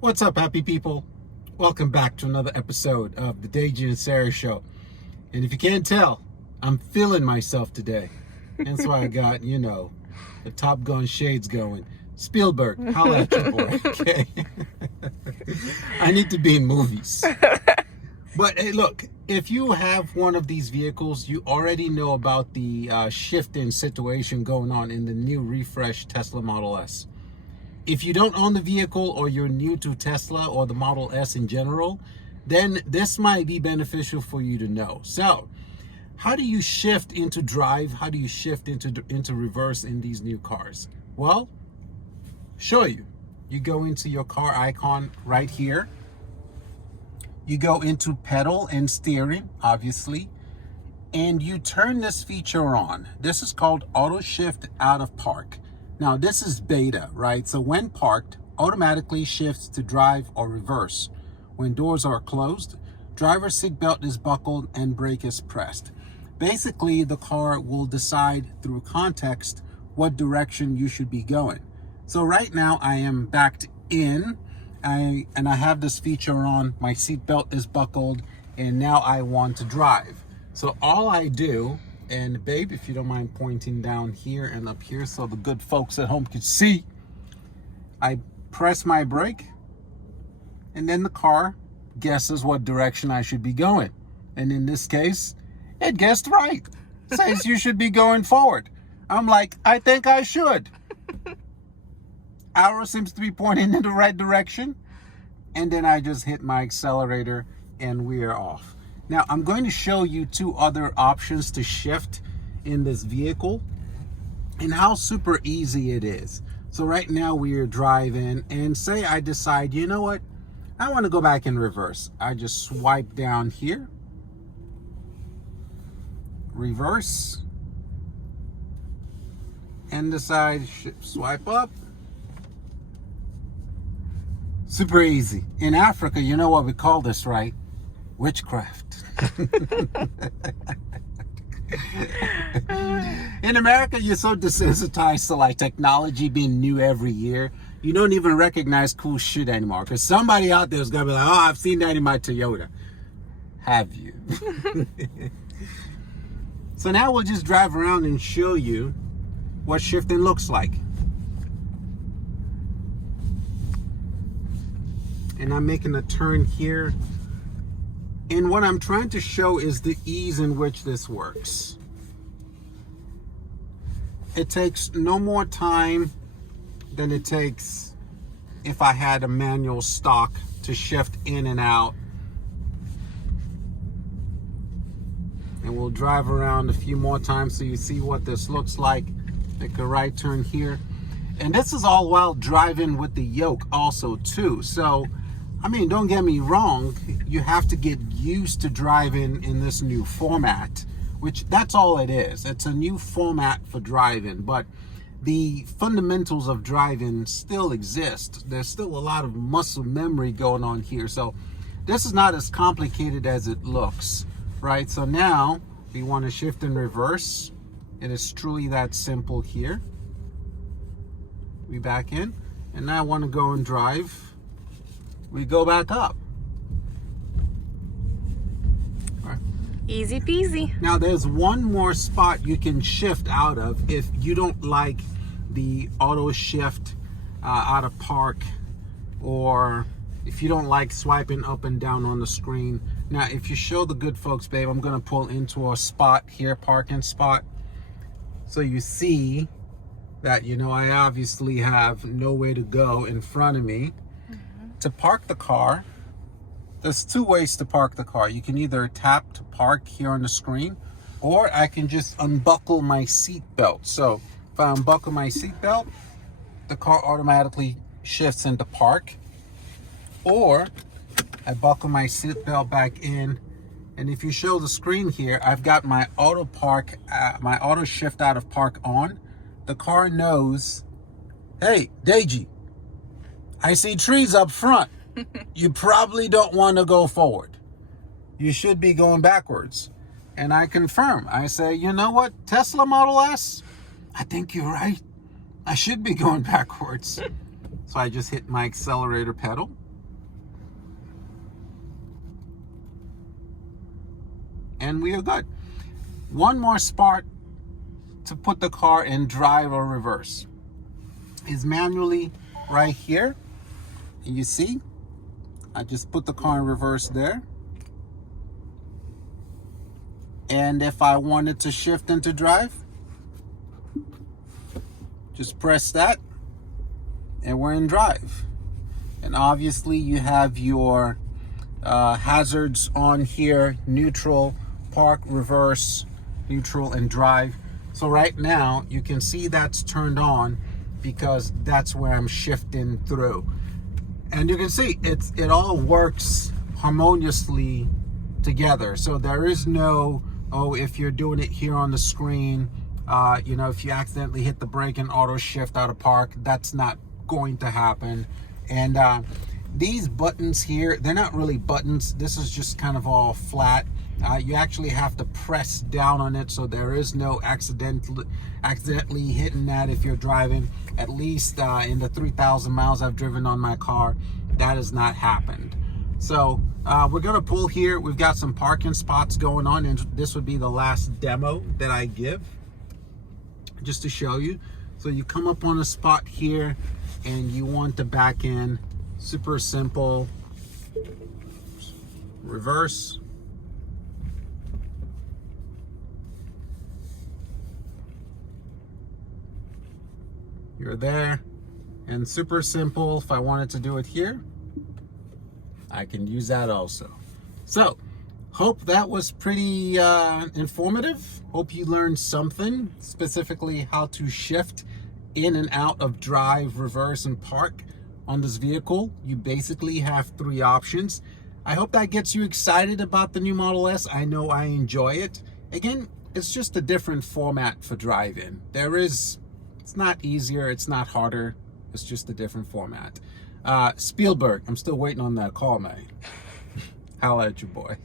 What's up, happy people? Welcome back to another episode of the Deji and Sarah Show. And if you can't tell, I'm feeling myself today. That's why I got, the Top Gun shades going. Spielberg, holla at your boy, okay? I need to be in movies. But hey, look, if you have one of these vehicles, you already know about the shift in situation going on in the new refreshed Tesla Model S. If you don't own the vehicle or you're new to Tesla or the Model S in general, then this might be beneficial for you to know. So, how do you shift into drive? How do you shift into reverse in these new cars? Well, show you. You go into your car icon right here. You go into pedal and steering, obviously, and you turn this feature on. This is called auto shift out of park. Now, this is beta, right? So when parked, automatically shifts to drive or reverse. When doors are closed, driver's seatbelt is buckled and brake is pressed. Basically, the car will decide through context what direction you should be going. So right now I am backed in, and I have this feature on, my seatbelt is buckled, and now I want to drive. So all I do, and babe, if you don't mind pointing down here and up here so the good folks at home can see, I press my brake, and then the car guesses what direction I should be going. And in this case, it guessed right. Says you should be going forward. I'm like, I think I should. Arrow seems to be pointing in the right direction. And then I just hit my accelerator and we are off. Now, I'm going to show you two other options to shift in this vehicle and how super easy it is. So right now we are driving, and say I decide, you know what? I want to go back in reverse. I just swipe down here, reverse, and decide swipe up. Super easy. In Africa, you know what we call this, right? Witchcraft. In America, you're so desensitized to like technology being new every year, you don't even recognize cool shit anymore. Because somebody out there is gonna be like, "Oh, I've seen that in my Toyota." Have you? So now we'll just drive around and show you what shifting looks like. And I'm making a turn here. And what I'm trying to show is the ease in which this works. It takes no more time than it takes if I had a manual stock to shift in and out. And we'll drive around a few more times so you see what this looks like. Make a right turn here. And this is all while driving with the yoke also too. So, I mean, don't get me wrong, you have to get used to driving in this new format, which that's all it is. It's a new format for driving, but the fundamentals of driving still exist. There's still a lot of muscle memory going on here. So this is not as complicated as it looks, right? So now we want to shift in reverse. It is truly that simple here. We back in, and now I want to go and drive. We go back up. All right. Easy peasy. Now there's one more spot you can shift out of if you don't like the auto shift out of park, or if you don't like swiping up and down on the screen. Now if you show the good folks, babe, I'm gonna pull into a spot here, parking spot, so you see that, I obviously have nowhere to go in front of me. To park the car, there's two ways to park the car. You can either tap to park here on the screen, or I can just unbuckle my seat belt. So if I unbuckle my seat belt, the car automatically shifts into park. Or I buckle my seat belt back in, and if you show the screen here, I've got my auto shift out of park on. The car knows, hey, Deji, I see trees up front. You probably don't want to go forward. You should be going backwards. And I confirm. I say, you know what, Tesla Model S? I think you're right. I should be going backwards. So I just hit my accelerator pedal. and we are good. One more spot to put the car in drive or reverse is manually right here. And you see, I just put the car in reverse there. And if I wanted to shift into drive, just press that and we're in drive. And obviously you have your hazards on here: neutral, park, reverse, neutral, and drive. So right now you can see that's turned on because that's where I'm shifting through. And you can see it all works harmoniously together. So there is no, oh, if you're doing it here on the screen, you know, if you accidentally hit the brake and auto shift out of park, that's not going to happen. And these buttons here, they're not really buttons. This is just kind of all flat. You actually have to press down on it, so there is no accidentally hitting that if you're driving. At least in the 3,000 miles I've driven on my car, that has not happened. So we're gonna pull here. We've got some parking spots going on, and this would be the last demo that I give, just to show you. So you come up on a spot here and you want to back in. Super simple. Reverse. You're there. And super simple, if I wanted to do it here, I can use that also. So, hope that was pretty informative. Hope you learned something, specifically how to shift in and out of drive, reverse, and park on this vehicle. You basically have 3 options. I hope that gets you excited about the new Model S. I know I enjoy it. Again, it's just a different format for drive-in. It's not easier, it's not harder, it's just a different format. Spielberg, I'm still waiting on that call, man. Holla at your boy.